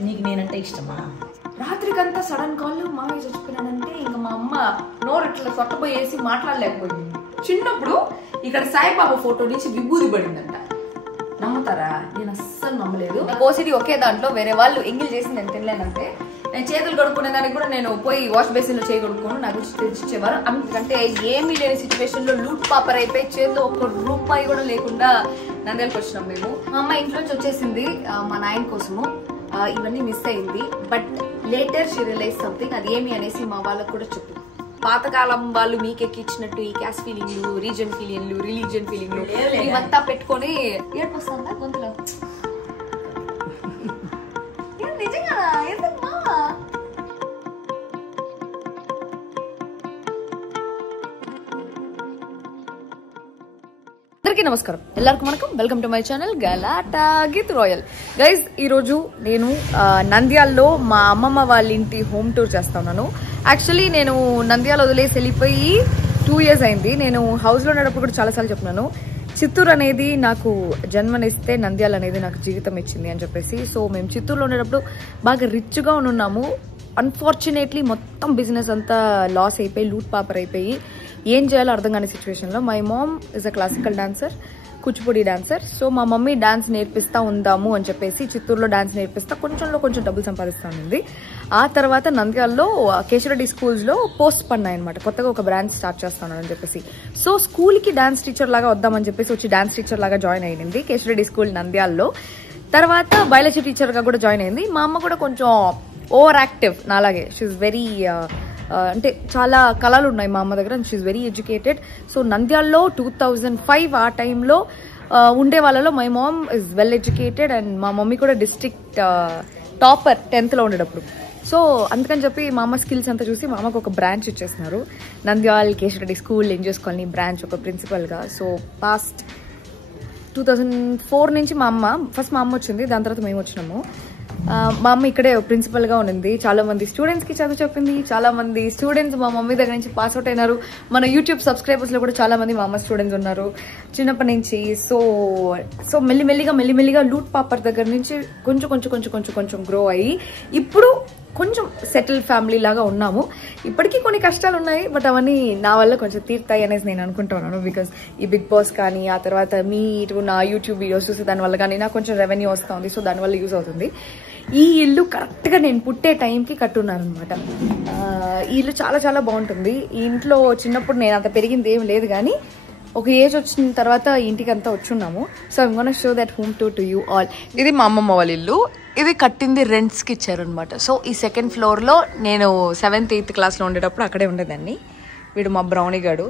నీకు నేనంటే ఇష్టమా? రాత్రికంతా సడన్ కాల్ మామయ్య చచ్చిపోయినాడంటే ఇంకా మా అమ్మ నోరు ఇట్లా సొట్టపోయేసి మాట్లాడలేకపోయింది. చిన్నప్పుడు ఇక్కడ సాయిబాబా ఫోటో నుంచి విభూది పడిందంట. నమ్ముతారా? నేను అస్సలు నమ్మలేదు. కోసిడి ఒకే దాంట్లో వేరే వాళ్ళు ఎంగిల్ చేసి నేను తినలేనంటే నేను చేతులు కడుక్కునే దానికి కూడా నేను పోయి వాష్ బేసిన్ లో చేయి కడుక్కోను, నాకు తెచ్చిచ్చేవారు. అందుకంటే ఏమీ లేని సిచ్యువేషన్ లో లూట్ పాపర్ అయిపోయి చేతిలో 1 రూపాయి కూడా లేకుండా నంద్యాలకు వచ్చినాం మేము. మా అమ్మ ఇంట్లోంచి వచ్చేసింది మా నాయన కోసము. ఇవన్నీ మిస్ అయింది. But later she realize something. అది ఏమి అనేసి మా వాళ్ళకు కూడా చెప్పింది. పాతకాలం వాళ్ళు మీకెక్కిచ్చినట్టు ఈ క్యాస్ట్ ఫీలింగ్లు, రీజన్ ఫీలింగ్లు, రిలీజియన్ ఫీలింగ్లు ఇవంతా పెట్టుకొని ఏడుపు వస్తుందా గొంతులో? నిజంగా ఎందుకమ్మా? అందరికీ నమస్కారం, ಎಲ್ಲರಿಗೂ వణకం. Welcome to my channel Galatta Geetu Royal. Guys, ఈరోజు నేను నంద్యాల్లో మా అమ్మమ్మ వాళ్ళ ఇంటి హోమ్ టూర్ చేస్తా ఉన్నాను. యాక్చువల్లీ నేను నంద్యాల వదిలేసి వెళ్ళిపోయి 2 years అయింది. నేను హౌస్లో ఉండేటప్పుడు కూడా చాలాసార్లు చెప్పినాను, చిత్తూరు అనేది నాకు జన్మనిస్తే నంద్యాల అనేది నాకు జీవితం ఇచ్చింది అని చెప్పేసి. సో మేము చిత్తూరులో ఉండేటప్పుడు బాగా రిచ్గా ఉన్నాము. అన్ఫార్చునేట్లీ మొత్తం బిజినెస్ అంతా లాస్ అయిపోయి లూట్ పాపర్ అయిపోయి ఏం చేయాలో అర్థం కాని సిచ్యువేషన్లో my mom is a classical dancer, Kuchipudi dancer. So మా మమ్మీ డాన్స్ నేర్పిస్తా ఉందాము అని చెప్పేసి చిత్తూరులో డాన్స్ నేర్పిస్తా కొంచెం డబ్బులు సంపాదిస్తా ఉంది. ఆ తర్వాత నంద్యాలలో కేశవరెడ్డి స్కూల్స్లో పోస్ట్ పడినాయి అనమాట. కొత్తగా ఒక బ్రాంచ్ స్టార్ట్ చేస్తాను అని చెప్పేసి. సో స్కూల్కి డాన్స్ టీచర్ లాగా వద్దామని చెప్పేసి వచ్చి డాన్స్ టీచర్ లాగా జాయిన్ అయ్యింది కేశవరెడ్డి స్కూల్ నంద్యాల్లో. తర్వాత బయాలజీ టీచర్గా కూడా జాయిన్ అయింది. మా అమ్మ కూడా కొంచెం ఓవర్ యాక్టివ్ నాలాగే. షీఈ్ వెరీ అంటే చాలా కళలు ఉన్నాయి మా అమ్మ దగ్గర. She very educated. సో నంద్యాల్లో 2005 ఆ టైంలో ఉండే వాళ్ళలో my mom is well educated and మా మమ్మీ కూడా డిస్ట్రిక్ట్ టాపర్ 10th ఉండేటప్పుడు. సో అందుకని చెప్పి మా అమ్మ స్కిల్స్ అంతా చూసి మా అమ్మకు ఒక బ్రాంచ్ ఇచ్చేస్తున్నారు, Nandyal Keshavareddy school NGOs colony branch ఒక ప్రిన్సిపల్గా. సో పాస్ట్ 2004 నుంచి మా అమ్మ వచ్చింది, దాని తర్వాత మేము వచ్చినాము. మా అమ్మ ఇక్కడే ప్రిన్సిపల్గా ఉన్నింది. చాలా మంది స్టూడెంట్స్కి చదువు చెప్పింది. చాలా మంది స్టూడెంట్స్ మా మమ్మీ దగ్గర నుంచి పాస్ అవుట్ అయినారు. మన యూట్యూబ్ సబ్స్క్రైబర్స్లో కూడా చాలా మంది మా అమ్మ స్టూడెంట్స్ ఉన్నారు చిన్నప్పటి నుంచి. సో మెల్లిమెల్లిగా లూట్ పాపర్ దగ్గర నుంచి కొంచెం గ్రో అయ్యి ఇప్పుడు కొంచెం సెటిల్ ఫ్యామిలీ లాగా ఉన్నాము. ఇప్పటికీ కొన్ని కష్టాలు ఉన్నాయి, బట్ అవన్నీ నా వల్ల కొంచెం తీరుతాయి అనేసి నేను అనుకుంటున్నాను. బికాస్ ఈ బిగ్ బాస్ కానీ ఆ తర్వాత నా యూట్యూబ్ వీడియోస్ చూసి దానివల్ల కానీ నాకు కొంచెం రెవెన్యూ వస్తూ ఉంది. సో దానివల్ల యూజ్ అవుతుంది. ఈ ఇల్లు కరెక్ట్గా నేను పుట్టే టైంకి కట్టున్నాను అనమాట. ఈ ఇల్లు చాలా బాగుంటుంది. ఈ ఇంట్లో చిన్నప్పుడు నేను అంత పెరిగింది ఏం లేదు, కానీ ఒక ఏజ్ వచ్చిన తర్వాత ఇంటికి అంతా వచ్చున్నాము. So I'm gonna show that home tour to you all. ఇది మా అమ్మమ్మ వాళ్ళ ఇల్లు. ఇది కట్టింది రెంట్స్కి ఇచ్చారనమాట. సో ఈ 2nd floorలో నేను 7th 8th క్లాస్లో ఉండేటప్పుడు అక్కడే ఉండేదాన్ని. వీడు మా బ్రౌనీ గాడు.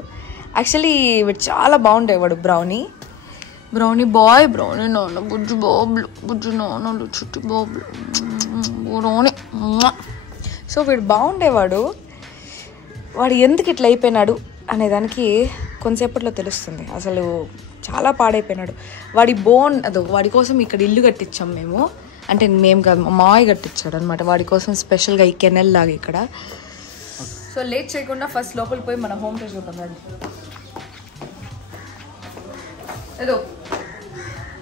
యాక్చువల్లీ వీడు చాలా బాగుండేవాడు. బ్రౌనీ బాయ్, బ్రౌనీ నాన్న, బుజ్జు బాబులు, బుజ్జు నాన్నలు, చుట్టి బాబులు, బ్రౌనీ. సో వీడు బాగుండేవాడు. వాడు ఎందుకు ఇట్లా అయిపోయినాడు అనేదానికి కొంతసేపట్లో తెలుస్తుంది. అసలు చాలా పాడైపోయినాడు. వాడి కోసం ఇక్కడ ఇల్లు కట్టించాం మేము. అంటే మేము కాదు, మా మావయ్య కట్టించాడు అనమాట వాడి కోసం స్పెషల్గా ఈ కెనెల్ లాగా ఇక్కడ. సో లేట్ చేయకుండా ఫస్ట్ లోపలికి పోయి మన హోమ్ టూర్ చూద్దాం. ఏదో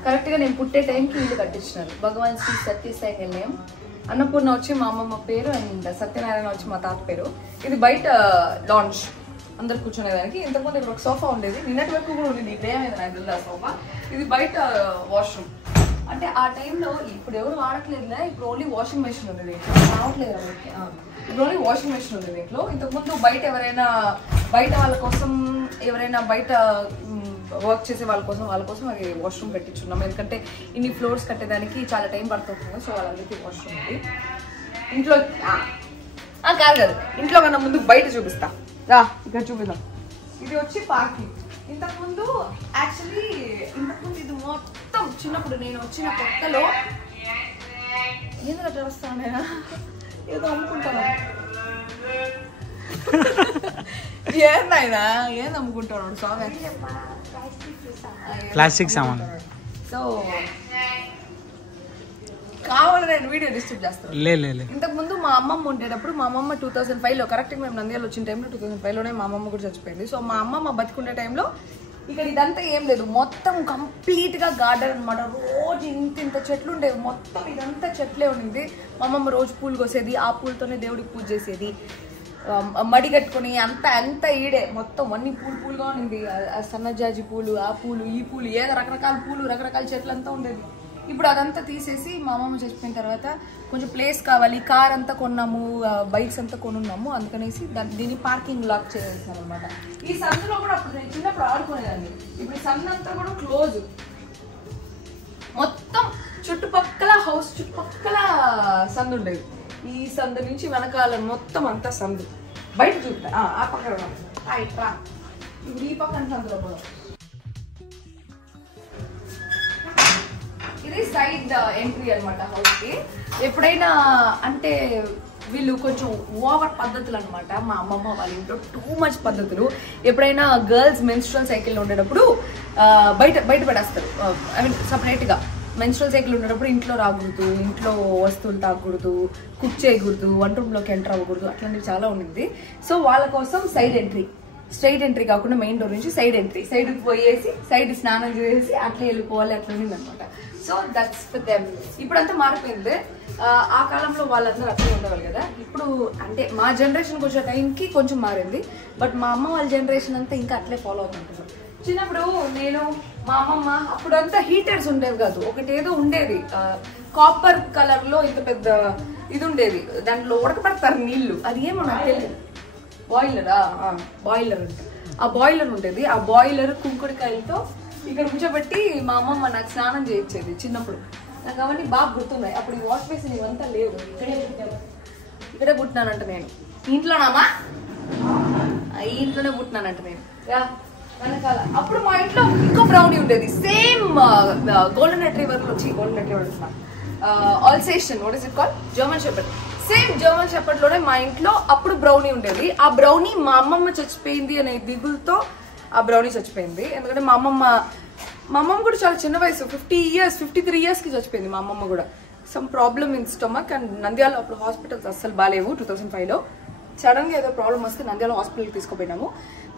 కరెక్ట్గా నేను పుట్టే టైంకి ఇల్లు కట్టించినారు. భగవాన్ శ్రీ సత్యసాయి నిలయం. అన్నపూర్ణ వచ్చి మా అమ్మమ్మ పేరు అండ్ సత్యనారాయణ వచ్చి మా తాత పేరు. ఇది బయట లాంచ్, అందరు కూర్చునేదానికి. ఇంతకుముందు ఇక్కడ ఒక సోఫా ఉండేది, నిన్నటి వరకు కూడా ఉండేది. ఇప్పుడు ఏమైంది నాకు తెలియదు ఆ సోఫా. ఇది బయట వాష్రూమ్. అంటే ఆ టైంలో ఇప్పుడు ఎవరు వాడట్లేదులే, ఇప్పుడు ఓన్లీ వాషింగ్ మెషిన్ ఉంది దీంట్లో. రావట్లేదు ఇప్పుడు ఓన్లీ వాషింగ్ మెషిన్ ఉంది దీంట్లో. ఇంతకుముందు బయట వాళ్ళ కోసం ఎవరైనా బయట వర్క్ చేసే వాళ్ళ కోసం అది వాష్రూమ్ పెట్టించున్నాం. ఎందుకంటే ఇన్ని ఫ్లోర్స్ కట్టేదానికి చాలా టైం పడుతుంది. సో వాళ్ళందరికీ వాష్రూమ్ ఉంది ఇంట్లో. కాదు ఇంట్లో కన్నా ముందు బయట చూపిస్తా రా, ఇక్కడ చూపిద్దాం. ఇది వచ్చి పార్కింగ్. ఇంతకుముందు ఇది మొత్తం చిన్నప్పుడు నేను వచ్చిన కొత్తలో ఎందుకు అట్లా వస్తాను ఏదో అమ్ముకుంటాను. ఏందైనా ఏం అమ్ముకుంటాను స్వామి, ప్లాస్టిక్ సామాన్. సో కావాలి నేను వీడియో డిస్ట్రిబ్యూట్ చేస్తాను. లేదు ఇంతకుముందు మా అమ్మమ్మ ఉండేటప్పుడు, మా అమ్మమ్మ 2005లో కరెక్ట్గా మేము నంద్యాల వచ్చిన టైంలో 2005లోనే మా అమ్మమ్మ కూడా చచ్చిపోయింది. సో మా అమ్మమ్మ బతికుండే టైంలో ఇక్కడ ఇదంతా ఏం లేదు, మొత్తం కంప్లీట్ గా గార్డెన్ అనమాట. రోజు ఇంత చెట్లు ఉండేవి, మొత్తం ఇదంతా చెట్లే ఉండింది. మా అమ్మమ్మ రోజు పూలు కోసేది, ఆ పూలతోనే దేవుడికి పూజ చేసేది. మడి కట్టుకుని అంత ఈడే మొత్తం అన్ని పూలుగా ఉండింది. సన్నజాజి పూలు, ఆ పూలు, ఈ పూలు, ఏదో రకరకాల పూలు, రకరకాల చెట్లు అంతా ఉండేది. ఇప్పుడు అదంతా తీసేసి మా అమ్మమ్మ చచ్చిపోయిన తర్వాత కొంచెం ప్లేస్ కావాలి, కార్ అంతా కొన్నాము, బైక్స్ అంతా కొనున్నాము. అందుకనేసి దీన్ని పార్కింగ్ లాక్ చేసేసాం అనమాట. ఈ సందులో కూడా అప్పుడు నేను చిన్నప్పుడు ఆడుకునేదాన్ని. ఇప్పుడు ఈ సందు అంతా కూడా క్లోజ్. మొత్తం చుట్టుపక్కల హౌస్ చుట్టుపక్కల సందు ఉండేది. ఈ సందు నుంచి వెనకాల మొత్తం అంతా సందు. బయట చూపుతా ఆ పక్కన ఇట్లా. ఇప్పుడు ఈ పక్కన సందులో కూడా ఇది సైడ్ ఎంట్రీ అనమాట హౌస్ కి. ఎప్పుడైనా అంటే వీళ్ళు కొంచెం ఓవర్ పద్ధతులు అనమాట. మా అమ్మమ్మ వాళ్ళ ఇంట్లో టూ మచ్ పద్ధతులు. ఎప్పుడైనా గర్ల్స్ మెన్స్ట్రల్ సైకిల్ ఉండేటప్పుడు బయట పడేస్తారు. ఐ మీన్ సపరేట్ గా మెన్స్ట్రల్ సైకిల్ ఉండేటప్పుడు ఇంట్లో రాకూడదు, ఇంట్లో వస్తువులు తాగకూడదు, కుక్ చేయకూడదు, వంట రూమ్లోకి ఎంటర్ అవ్వకూడదు, అట్లాంటివి చాలా ఉండింది. సో వాళ్ళ కోసం సైడ్ ఎంట్రీ, స్ట్రైట్ ఎంట్రీ కాకుండా మెయిన్ డోర్ నుంచి సైడ్ ఎంట్రీ, సైడ్ పోయేసి సైడ్ స్నానం చేసి అట్లా వెళ్ళిపోవాలి, అట్లా ఉంది అనమాట. So that's for them. ఇప్పుడంతా మారిపోయింది. ఆ కాలంలో వాళ్ళందరూ అట్లే ఉండేవాళ్ళు కదా. ఇప్పుడు అంటే మా జనరేషన్కి వచ్చే టైంకి కొంచెం మారింది, బట్ మా అమ్మ వాళ్ళ జనరేషన్ అంతా ఇంకా అట్లే ఫాలో అవుతుంటారు. చిన్నప్పుడు నేను మా అమ్మమ్మ అప్పుడంతా హీటర్స్ ఉండేవి కాదు, ఒకటి ఏదో ఉండేది కాపర్ కలర్ లో ఇంత పెద్ద ఇది ఉండేది, దాంట్లో ఉడకబెడతారు నీళ్లు, అది ఏమో నాకు తెలియదు. బాయిలర్ అంటే ఆ బాయిలర్ ఉండేది. ఆ బాయిలర్ కుంకుడికాయలతో ఇక్కడ కూర్చోబెట్టి మా అమ్మమ్మ నాకు స్నానం చేయించేది చిన్నప్పుడు. నాకు అవన్నీ బాగా గుర్తున్నాయి. అప్పుడు ఈ వాష్ బేసిన్ ఇవంతా లేవు, ఇక్కడే పుట్టినానంట నేను. ఇంట్లోనామా ఈ ఇంట్లోనే పుట్టినానంట నేను వెనకాల. అప్పుడు మా ఇంట్లో ఇంకో బ్రౌనీ ఉండేది, same golden retriever Alsatian, what is it call, German shepherd. Same German shepherd లోనే మా ఇంట్లో అప్పుడు బ్రౌనీ ఉండేది. ఆ బ్రౌనీ మా అమ్మమ్మ చచ్చిపోయింది అనే దిగులతో ఆ బ్రౌనీ చచ్చిపోయింది. ఎందుకంటే మా అమ్మమ్మ కూడా చాలా చిన్న వయసు, 53 years కి చచ్చిపోయింది మా అమ్మమ్మ కూడా. Some problem in stomach. And Nandyal అప్పుడు హాస్పిటల్స్ అస్సలు బాగాలేవు. 2005లో సడన్ గా ఏదో ప్రాబ్లం వస్తే నంద్యాల హాస్పిటల్కి తీసుకుపోయినాము.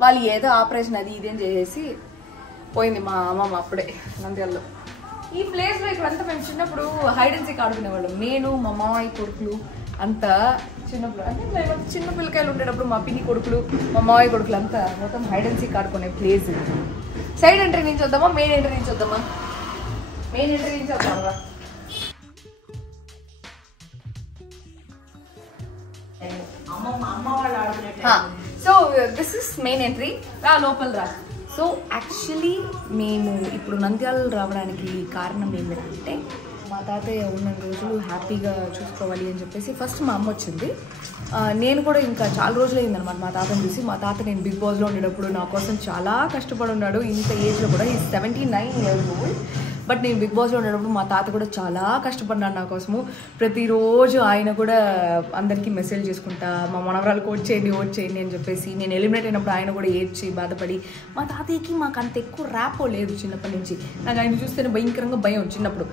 వాళ్ళు ఏదో ఆపరేషన్ అది ఇదేం చేసేసి పోయింది మా అమ్మమ్మ అప్పుడే నంద్యాలలో. ఈ ప్లేస్ లో ఇక్కడంతా మేము చిన్నప్పుడు హైడ్ అండ్ సీక్ ఆడుకునేవాళ్ళం. నేను మా మామయ్య కొడుకులు అంతా చిన్నప్పుడు, అంటే మేము చిన్న పిల్లకాయలు ఉండేటప్పుడు మా పిన్ని కొడుకులు, మా మామయ్య కొడుకులు అంతా మొత్తం హైడ్ అండ్ సీక్ ఆడుకునే ప్లేస్. సైడ్ ఎంట్రీ నుంచి వద్దామా, మెయిన్ ఎంట్రీ నుంచి వద్దామా? మెయిన్ ఎంట్రీ నుంచి వద్దామా? So this is main entry. లోపల రా. సో యాక్చువల్లీ మేము ఇప్పుడు నంద్యాల రావడానికి కారణం ఏమిటంటే మా తాతయ్య ఉన్న రోజులు హ్యాపీగా చూసుకోవాలి అని చెప్పేసి ఫస్ట్ మా అమ్మ వచ్చింది. నేను కూడా ఇంకా చాలా రోజులు అయిందనమాట మా తాతని చూసి. మా తాత నేను బిగ్ బాస్లో ఉండేటప్పుడు నా కోసం చాలా కష్టపడి ఉన్నాడు. ఇంత ఏజ్లో కూడా, ఈ 79 years old. బట్ నేను బిగ్ బాస్లో ఉండేటప్పుడు మా తాత కూడా చాలా కష్టపడినాడు నా కోసము. ప్రతిరోజు ఆయన కూడా అందరికీ మెసేజ్ చేసుకుంటా మా మనవరాలకు వచ్చేయండి అని చెప్పేసి. నేను ఎలిమినేట్ అయినప్పుడు ఆయన కూడా ఏడ్చి బాధపడి. మా తాతయ్యకి మాకు అంత ఎక్కువ ర్యాపో లేదు చిన్నప్పటి నుంచి. నాకు ఆయన చూస్తేనే భయంకరంగా భయం చిన్నప్పుడు.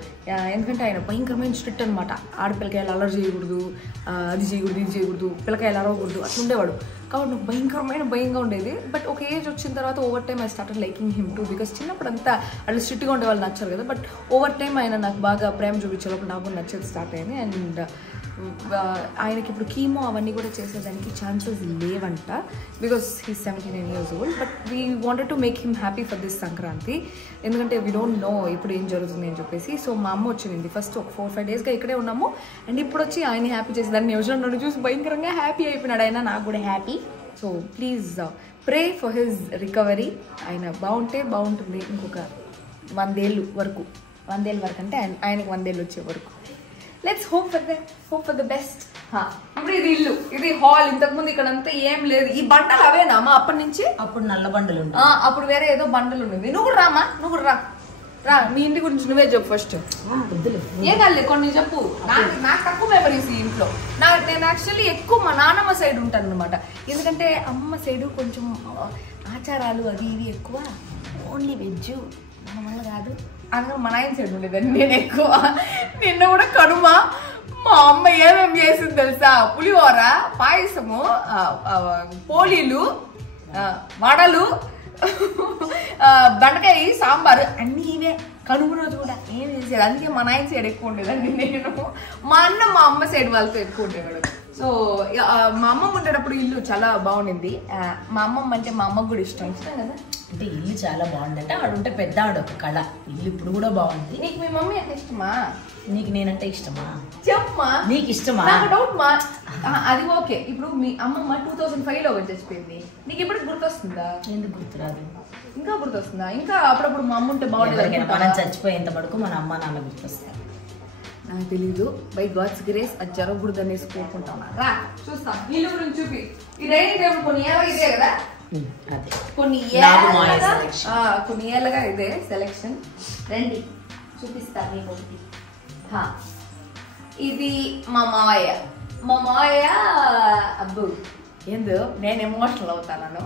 ఎందుకంటే ఆయన భయంకరమైన స్ట్రిక్ట్ అనమాట. ఆడపిల్లకాయలు అలర్ చేయకూడదు, అది చేయకూడదు, ఇది చేయకూడదు, పిల్లకాయలు అరవకూడదు, అట్లా ఉండేవాడు. కాబట్టి నాకు భయంకరమైన భయంగా ఉండేది. బట్ ఒక ఏజ్ వచ్చిన తర్వాత over time I started liking him to. Because చిన్నప్పుడు అంతా అట్లా స్ట్రిక్ట్గా ఉండే వాళ్ళు నచ్చారు కదా. బట్ ఓవర్ టైమ్ ఆయన నాకు బాగా ప్రేమ చూపించేటప్పుడు నాకు నచ్చేది స్టార్ట్ అయింది. అండ్ ఆయనకి ఇప్పుడు కీమో అవన్నీ కూడా చేసేదానికి ఛాన్సెస్ లేవంట, because he's 79 years old. But we wanted to make him happy for this Sankranti. ఎందుకంటే వీ డోంట్ నో ఇప్పుడు ఏం జరుగుతుంది అని చెప్పేసి. సో మా అమ్మ వచ్చింది ఫస్ట్ ఒక 4-5 daysగా ఇక్కడే ఉన్నాము. అండ్ ఇప్పుడు వచ్చి ఆయన హ్యాపీ చేసేదాన్ని న్యూజిలాండ్ నుండి చూసి భయంకరంగా హ్యాపీ అయిపోయినాడు ఆయన. నాకు కూడా happy. So please pray for his recovery. ఆయన బాగుంటే బాగుంటుంది. ఇంకొక 100 ఏళ్ళు వరకు అంటే ఆయనకు 100 ఏళ్ళు వచ్చే వరకు. Let's hope for the best. ఇప్పుడు ఇది ఇల్లు, ఇది హాల్. ఇంతకుముందు ఇక్కడ అంతా ఏం లేదు. ఈ బండలు అవేనా మా అప్పటి నుంచి? అప్పుడు నల్ల బండలు, అప్పుడు వేరే ఏదో బండలు ఉండేది. నువ్వు కూడా రామా, నువ్వు కూడా రా. మీ ఇంటి గురించి నువ్వే చెప్పు ఫస్ట్. ఏం కాదు కొన్ని చెప్పు. నాకు తక్కువ మెమరీస్ ఈ ఇంట్లో. నేను యాక్చువల్లీ ఎక్కువ మా నాన్నమ్మ సైడ్ ఉంటాను అనమాట. ఎందుకంటే అమ్మ సైడు కొంచెం ఆచారాలు అది ఇవి ఎక్కువ. ఓన్లీ వెజ్ మన వల్ల కాదు. అందులో మా నాయన సైడ్ ఉండేదాన్ని నేను ఎక్కువ. నిన్న కూడా కనుమ మా అమ్మ ఏమేమి చేసింది తెలుసా? పులిహోర, పాయసము, పోలీలు, వడలు, బెండకాయ సాంబారు అన్ని ఇవే. కనుమ రోజు కూడా ఏం చేసేది, అందుకే మా నాయన సైడ్ ఎక్కువ ఉండేదండి నేను. మా అన్న మా అమ్మ సైడ్ వాళ్ళతో ఎక్కువ ఉండేవాడు. సో మా అమ్మమ్మ ఉండేటప్పుడు ఇల్లు చాలా బాగుండింది. మా అమ్మమ్మ అంటే మా అమ్మకు కూడా ఇష్టం కదా. అంటే ఇల్లు చాలా బాగుందంటే ఆడుంటే పెద్ద ఆవిడ ఒక కళ. ఇల్లు ఇప్పుడు కూడా బాగుంది. నీకు మీ మమ్మీ అంటే ఇష్టమా? నీకు నేనంటే ఇష్టమా? చెప్పమా. నీకు ఇష్టమా? నాకు డౌట్ మా. అది ఓకే. ఇప్పుడు మీ అమ్మమ్మ 2005 లో చచ్చిపోయింది. నీకు ఇప్పుడు గుర్తొస్తుందా? ఎందుకు గుర్తురాదు? ఇంకా గుర్తొస్తుందా? ఇంకా అప్పుడప్పుడు మా అమ్మ ఉంటే బాగుంటుంది. మనం చచ్చిపోయేంత వరకు మన అమ్మ నాన్న గుర్తొస్తారు. నాకు తెలీదు. బై గాడ్స్ గ్రేస్ అది జరగకూడదు అనేసి కోరుకుంటాను. రా చూస్తా ఇల్లు గురించి చూపి. ఈ డైనింగ్ టేబుల్ కొన్ని ఏళ్ళగా ఇదే కదా, కొన్ని ఏళ్ళగా ఇదే సెలెక్షన్. రండి చూపిస్తా మీకు ఒకటి. ఇది మా మావయ్య. మా మావయ్య అబ్బు ఏందో నేను ఎమోషనల్ అవుతాను.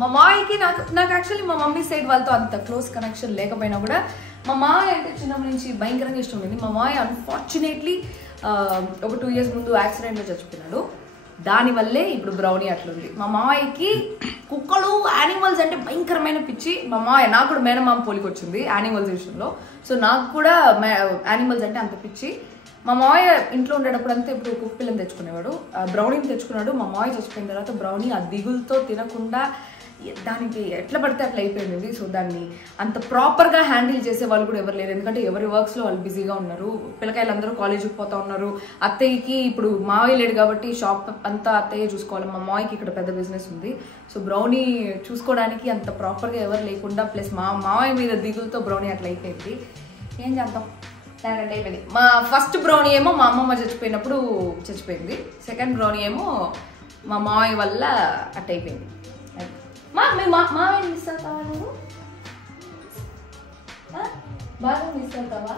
మా మావయ్యకి నాకు యాక్చువల్లీ మా మమ్మీ సైడ్ వాళ్ళతో అంత క్లోజ్ కనెక్షన్ లేకపోయినా కూడా మా మావయ్య అంటే చిన్నప్పటి నుంచి భయంకరంగా ఇష్టం ఉంది. మా మావయ్య అన్ఫార్చునేట్లీ ఒక 2 years ముందు యాక్సిడెంట్లో చచ్చిపోయినాడు. దానివల్లే ఇప్పుడు బ్రౌనీ అట్లుంది. మా మావయ్యకి కుక్కలు యానిమల్స్ అంటే భయంకరమైన పిచ్చి. మా మావయ్య నాకు కూడా మేనమామ పోలికి వచ్చింది యానిమల్స్ విషయంలో. సో నాకు కూడా యానిమల్స్ అంటే అంత పిచ్చి. మా మావయ్య ఇంట్లో ఉండేటప్పుడు అంతా ఇప్పుడు కుక్క పిల్లని తెచ్చుకునేవాడు. బ్రౌనీని తెచ్చుకున్నాడు. మా మావయ్య చచ్చిపోయిన తర్వాత బ్రౌనీ ఆ దిగులతో తినకుండా దానికి ఎట్లా పడితే అట్లా అయిపోయింది. సో దాన్ని అంత ప్రాపర్గా హ్యాండిల్ చేసే వాళ్ళు కూడా ఎవరు లేరు. ఎందుకంటే ఎవరి వర్క్స్లో వాళ్ళు బిజీగా ఉన్నారు. పిల్లకాయలు అందరూ కాలేజీకి పోతా ఉన్నారు. అత్తయ్యకి ఇప్పుడు మావయ్య లేడు కాబట్టి షాప్ అంతా అత్తయ్య చూసుకోవాలి. మా మావయ్యకి ఇక్కడ పెద్ద బిజినెస్ ఉంది. సో బ్రౌనీ చూసుకోవడానికి అంత ప్రాపర్గా ఎవరు లేకుండా ప్లస్ మా మావయ్య మీద దిగులతో బ్రౌనీ అట్లా అయిపోయింది. ఏం చేద్దాం, అంటే అయిపోయింది. మా ఫస్ట్ బ్రౌనీ ఏమో మా అమ్మమ్మ చచ్చిపోయినప్పుడు చచ్చిపోయింది. సెకండ్ బ్రౌనీ ఏమో మా మావయ్య వల్ల అట్ట అయిపోయింది. మావయ్య మిస్ అవుతావా నువ్వు? బాగా మిస్ అవుతావా?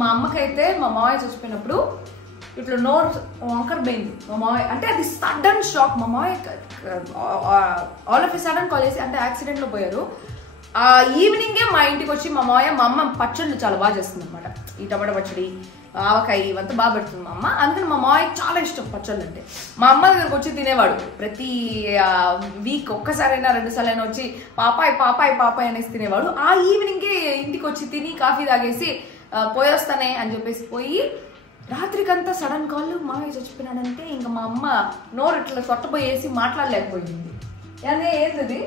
మా అమ్మకైతే మా మావయ్య చచ్చిపోయినప్పుడు ఇట్లా నోరు వంకర్ పోయింది. మా మావయ్య అంటే అది సడన్ షాక్. మా మావయ్య all of a sudden call చేసి అంటే యాక్సిడెంట్లో పోయారు. ఆ ఈవినింగే మా ఇంటికి వచ్చి మా అమ్మ పచ్చళ్ళు చాలా బాగా చేస్తుంది అనమాట. ఈ టమాటా పచ్చడి, ఆవకాయ ఇవంతా బాగా పెడుతుంది మా అమ్మ. అందుకని మా మావయ్యకి చాలా ఇష్టం పచ్చళ్ళు అంటే. మా అమ్మ దగ్గరకు వచ్చి తినేవాడు. ప్రతి వీక్ ఒక్కసారైనా 2 సార్లైనా వచ్చి పాపాయ్ పాపాయ్ పాపాయ్ అనేసి తినేవాడు. ఆ ఈవినింగే ఇంటికి వచ్చి తిని కాఫీ తాగేసి పోయొస్తానే అని చెప్పేసి పోయి రాత్రికంతా సడన్ కాల్ మావయ్య చచ్చిపోయినాడంటే ఇంకా మా అమ్మ నోరు ఇట్లా సొట్టపోయేసి మాట్లాడలేకపోయింది. అదే ఏంటది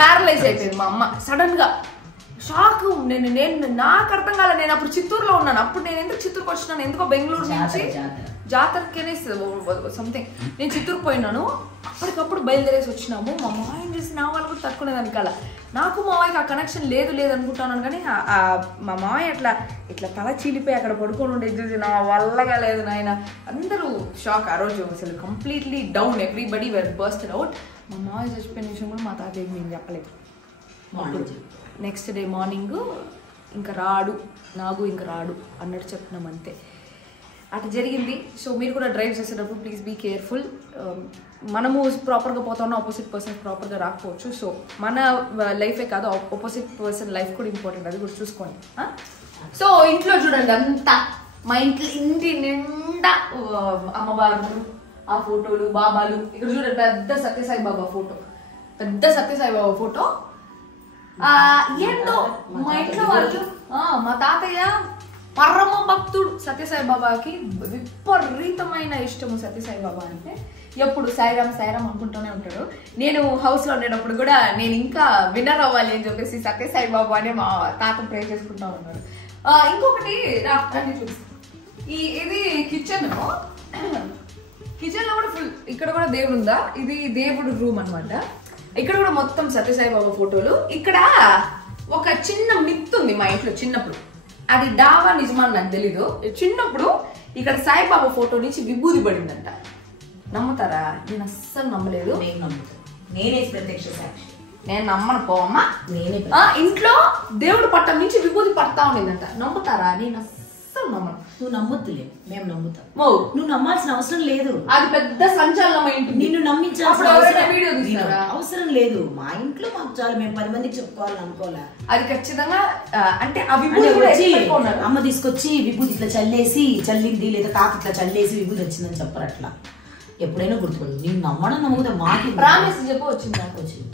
ప్యారలైజ్ అయిపోయింది మా అమ్మ సడన్ గా. షాక్. నేను నాకు అర్థం కాలే. నేను అప్పుడు చిత్తూరులో ఉన్నాను. అప్పుడు నేను ఎందుకు చిత్తూరుకి వచ్చినాను, ఎందుకో బెంగళూరు నుంచి జాతరకేనే సంథింగ్ నేను చిత్తూరుకు పోయినాను. అప్పటికప్పుడు బయలుదేరేసి వచ్చినాము. మా మావయ్య చేసి నా వాళ్ళు కూడా తక్కువనేదాని కల. నాకు మా మావయ్యకి ఆ కనెక్షన్ లేదు అనుకుంటున్నాను. కానీ మా మావయ్య ఇట్లా తల చీలిపోయి అక్కడ పడుకొని ఉండేది చూసి నా వల్లగా లేదు నాయన. అందరూ షాక్ ఆ రోజు. అసలు completely down. Everybody were bursted out. మా మావయ్య చచ్చిపోయిన విషయం కూడా మా తాతయ్యకి మేము చెప్పలేదు. నెక్స్ట్ డే మార్నింగ్ ఇంకా రాడు అన్నట్టు చెప్తున్నాం అంతే. అట్లా జరిగింది. సో మీరు కూడా డ్రైవ్ చేసేటప్పుడు ప్లీజ్ బీ కేర్ఫుల్. మనము ప్రాపర్గా పోతామో ఆపోజిట్ పర్సన్ ప్రాపర్గా రాకపోవచ్చు. సో మన లైఫే కాదు ఆపోజిట్ పర్సన్ లైఫ్ కూడా ఇంపార్టెంట్. అది కూడా చూసుకోండి. సో ఇంట్లో చూడండి అంతా మా ఇంటి నిండా అమ్మవారు, ఆ ఫోటోలు, బాబాలు. ఇక్కడ చూడండి పెద్ద సత్యసాయి బాబా ఫోటో. ఏంటో మా ఇంట్లో వాళ్ళు మా తాతయ్య పరమ భక్తుడు సత్యసాయి బాబాకి. విపరీతమైన ఇష్టము సత్యసాయి బాబా అంటే. ఎప్పుడు సాయిరామ్ అనుకుంటూనే ఉంటాడు. నేను హౌస్ లో ఉండేటప్పుడు కూడా నేను ఇంకా విన్నర్ అవ్వాలి అని చెప్పేసి సత్యసాయి బాబా అని మా తాత ప్రే చేసుకుంటా ఉన్నాడు. ఇంకొకటి రండి చూసి ఇది కిచెన్ లో కూడా ఫుల్. ఇక్కడ కూడా దేవుడు ఉందా, ఇది దేవుడు రూమ్ అనమాట. ఇక్కడ కూడా మొత్తం సత్యసాయి బాబా ఫోటోలు. ఇక్కడ ఒక చిన్న మిత్ ఉంది మా ఇంట్లో చిన్నప్పుడు. అది డావా నిజమా నాకు తెలీదు. చిన్నప్పుడు ఇక్కడ సాయిబాబా ఫోటో నుంచి విభూది పడిందంట. నమ్ముతారా? నేను అస్సలు నమ్మలేదు. నేనే ప్రత్యక్ష సాక్షి. నేను నమ్మను పోవమ్మా. ఇంట్లో దేవుడు పట్టం నుంచి విభూది పడతా ఉండేదంట. నమ్ముతారా? నేను అస్సలు నమ్మను. నువ్వు నమ్ముతులే, మేము నమ్ముతాం. నువ్వు నమ్మాల్సిన అవసరం లేదు. అది పెద్ద సంచలనం ఏంటి? నిన్ను నమ్మించాల్సిన అవసరం లేదు. మా ఇంట్లో మాకు చాలు, మేము 10 మందికి చెప్పుకోవాలని అనుకోలే. అది ఖచ్చితంగా అంటే అమ్మ తీసుకొచ్చి విభూతి ఇట్లా చల్లింది లేదా తాత ఇట్లా చల్లేసి విభూతి వచ్చిందని చెప్పరు. అట్లా ఎప్పుడైనా గుర్తుపడు. నీకు నమ్మడం నమ్ముతా మాకు ప్రామిస్ చెప్పు. వచ్చింది నాకు వచ్చింది.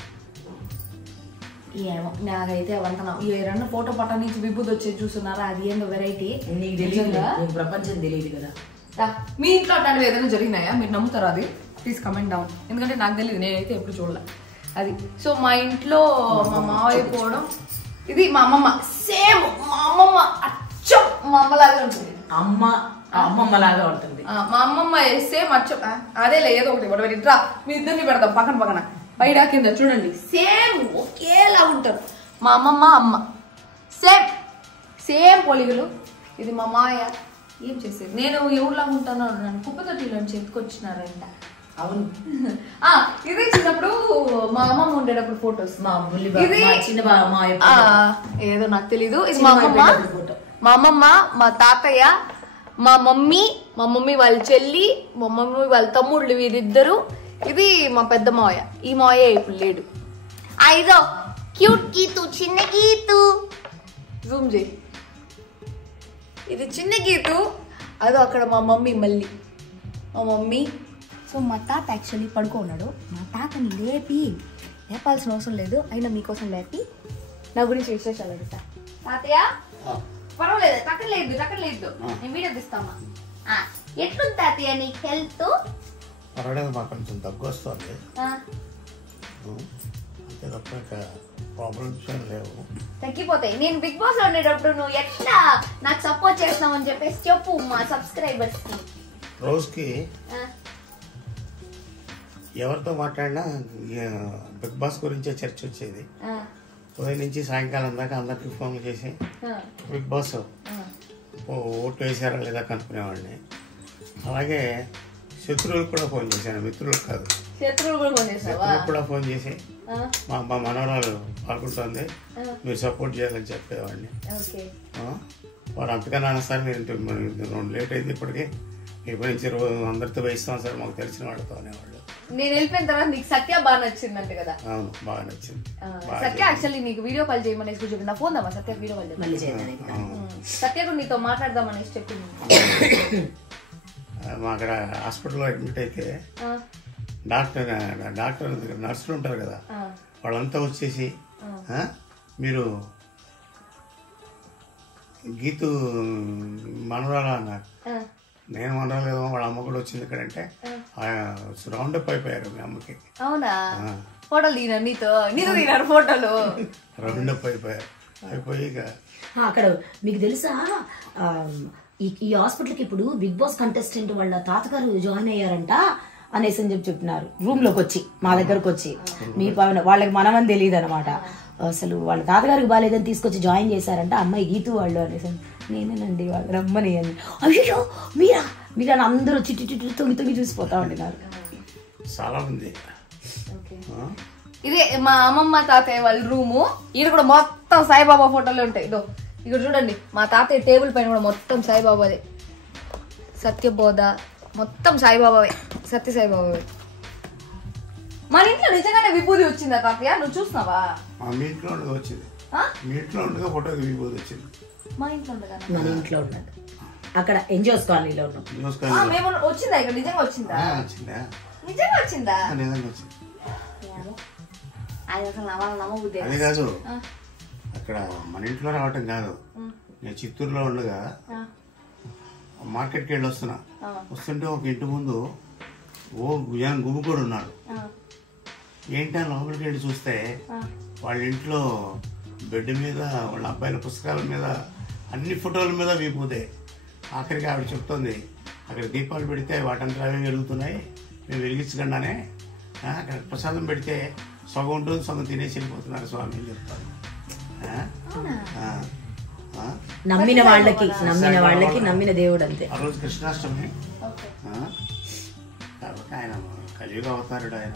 ఏమో నాకైతే ఎవరికన్నా ఎవరన్నా ఫోటో పట్ట నుంచి విభూది వచ్చేది చూస్తున్నారా? అది ఏందో వెరైటీ. నీకు తెలియదు, ప్రపంచం తెలియదు కదా. మీ ఇంట్లో అట్లాంటివి ఏదైనా జరిగినాయా? మీరు నమ్ముతారా? అది ప్లీజ్ కమెంట్ డౌన్. ఎందుకంటే నాకు తెలియదు, నేనైతే ఎప్పుడు చూడలే అది. సో మా ఇంట్లో మా మావయ్య పోవడం, ఇది మా అమ్మమ్మ సేమ్. మా అమ్మమ్మ అచ్చం మా అమ్మలాగా ఉంటుంది. అమ్మమ్మలాగా ఉంటుంది మా అమ్మమ్మ సేమ్ అచ్చం. అదేలే ఏదో ఒకటి ఇట్రా మీ ఇద్దరిని పెడతాం పక్కన పక్కన, పైన కింద చూడండి. సేమ్ ఒకేలా ఉంటారు మా అమ్మమ్మ అమ్మ. సేమ్ సేమ్ పొలిగులు. ఇది మా మాయ. ఏం చేసేది? నేను ఎవరిలాగా ఉంటానో నన్ను కుప్పతొట్టిలో ఎత్తుకొచ్చినారంట. అవును. ఇది చిన్నప్పుడు మా అమ్మమ్మ ఉండేటప్పుడు ఫోటోస్. ఏదో నాకు తెలీదు. ఇది మా అమ్మమ్మ, మా అమ్మమ్మ, మా తాతయ్య, మా మమ్మీ వాళ్ళ చెల్లి, మా మమ్మీ వాళ్ళ తమ్ముళ్ళు, వీరిద్దరు. ఇది మా పెద్ద మావయ్య. ఈ మావయ్య ఇప్పుడు లేడు. ఇదో క్యూట్ గీతు, చిన్న గీతు. జూమ్ చేయి. ఇది చిన్న గీతు. అదో అక్కడ మా మమ్మీ. మళ్ళీ మా మమ్మీ. సో మా తాత యాక్చువల్లీ పడుకున్నాడు. మా తాతని లేపాల్సిన అవసరం లేదు, అయినా మీకోసం లేపి నా గురించి విశేషాలు అడుగుతా. తాతయ్య పర్వాలేదు, టక్కన లేదు నేను వీడియో తీస్తామా? ఎట్లుంది తాతయ్య నీకు హెల్త్? పర్వాలేదు, మాకు కొంచెం దగ్గు వస్తుంది. అంతే తప్ప ప్రాబ్లమ్స్ లేవు, తగ్గిపోతాయి. నేను బిగ్ బాస్ లో ఉండేటప్పుడు నువ్వు ఎట్లా నాకు సపోర్ట్ చేస్తావని చెప్పేసి చెప్పు మా సబ్స్క్రైబర్స్ కి. రోజుకి ఎవరితో మాట్లాడినా బిగ్ బాస్ గురించే చర్చ వచ్చేది. ఉదయం నుంచి సాయంకాలం దాకా అందరికి ఫోన్లు చేసి బిగ్ బాస్ ఓట్లు వేసారా లేదా కనుక్కునేవాడిని. అలాగే శత్రువులకు కూడా ఫోన్ చేశాను, మిత్రులకు కాదు. శత్రువులకు కూడా ఫోన్ చేసి మా మనవరాలు పాల్గొంటుంది, మీరు సపోర్ట్ చేయాలని చెప్పేవాడిని. వారు అంతకన్నా సార్ మీరు 2 లేట్ అయింది ఇప్పటికీ, ఇప్పటి నుంచి రోజు అందరితో వేయిస్తాం సార్ మాకు తెలిసిన వాళ్ళతో అనేవాళ్ళు. నేను వెళ్ళిపోయిన తర్వాత నీకు సత్య బాగా నచ్చిందంట కదా? అవును, బాగా నచ్చింది. సత్య యాక్చువల్లీ నీకు వీడియో కాల్ చేయమనేసి చెప్పింది. నా ఫోన్ దమ్మా సత్య వీడియో కాల్ సత్య కూడా నీతో మాట్లాడదామనేసి చెప్పింది. మా అక్కడ హాస్పిటల్లో అడ్మిట్ అయితే డాక్టర్ నర్సులు ఉంటారు కదా, వాళ్ళంతా వచ్చేసి మీరు గీతు మనరాలా అన్నారు. నేను మనరాలేదో, వాళ్ళ అమ్మ కూడా వచ్చింది ఇక్కడంటే రౌండప్ అయిపోయారు మీ అమ్మకి. అవునా? ఫోటోలు దిగినారు నీతో దిగినారు ఫోటోలు. రౌండప్ అయిపోయి అక్కడ మీకు తెలుసా ఈ హాస్పిటల్కి ఇప్పుడు బిగ్ బాస్ కంటెస్టెంట్ వాళ్ళ తాతగారు జాయిన్ అయ్యారంట అనేసి అని చెప్పినారు. రూమ్ లోకి వచ్చి మా దగ్గరకు వచ్చి, మీ వాళ్ళకి మనమని తెలియదు అనమాట. అసలు వాళ్ళ తాతగారికి బాగాలేదని తీసుకొచ్చి జాయిన్ చేశారంట అమ్మాయి గీతు వాళ్ళు అనేసి. నేనేనండి వాళ్ళు రమ్మని అని. అయ్యో మీరా అని అందరూ చిట్టి తొంగి చూసిపోతా ఉంటున్నారు చాలా మంది. ఇదే మా అమ్మమ్మ తాతయ్య వాళ్ళ రూము. ఈయన కూడా మొత్తం సాయిబాబా ఫోటోలు ఉంటాయి. ఇదో ఇక్కడ చూడండి, మా తాతయ్య టేబుల్ పైన కూడా మొత్తం సాయిబాబాదే. సత్యబోధ మొత్తం సాయిబాబావే, సత్య సాయిబాబావే. మన ఇంట్లో నిజంగానే విభూది వచ్చిందా తాతయ్య? నువ్వు చూస్తున్నావా? మీ ఇంట్లో ఉండగా వచ్చింది, మీ ఇంట్లో ఉండగా ఫోటో విభూది వచ్చింది. మా ఇంట్లో ఉండగా? మన ఇంట్లో ఉన్నది అక్కడ ఎంజాయ్స్ కాలనీలో ఉన్నాం. మేము వచ్చిందా ఇక్కడ? నిజంగా వచ్చిందా? నిజంగా వచ్చిందా? నిజంగా వచ్చింది. అది కాదు, అక్కడ మన ఇంట్లో రావటం కాదు. నేను చిత్తూరులో ఉండగా మార్కెట్కి వెళ్ళి వస్తుంటే ఒక ఇంటి ముందు జనం గుమ్ముకూడు ఉన్నాడు. ఏంటో లోపలికి వెళ్ళి చూస్తే వాళ్ళ ఇంట్లో బెడ్ మీద వాళ్ళ అబ్బాయిల పుస్తకాల మీద అన్ని ఫోటోల మీద విభూదే. ఆఖరికి ఆవిడ చెప్తుంది, అక్కడ దీపాలు పెడితే వాటంతా అవే వెలుగుతున్నాయి, మేము వెలిగించకుండానే అక్కడ ప్రసాదం పెడితే సగం ఉంటుంది, సగం తినేసి వెళ్ళిపోతున్నారు స్వామి అని చెప్తారు. నమ్మిన వాళ్ళకి నమ్మిన దేవుడు అంతే. ఆ రోజు కృష్ణాష్టమి కాబట్టి ఆయన కలియుగ అవతారుడు. ఆయన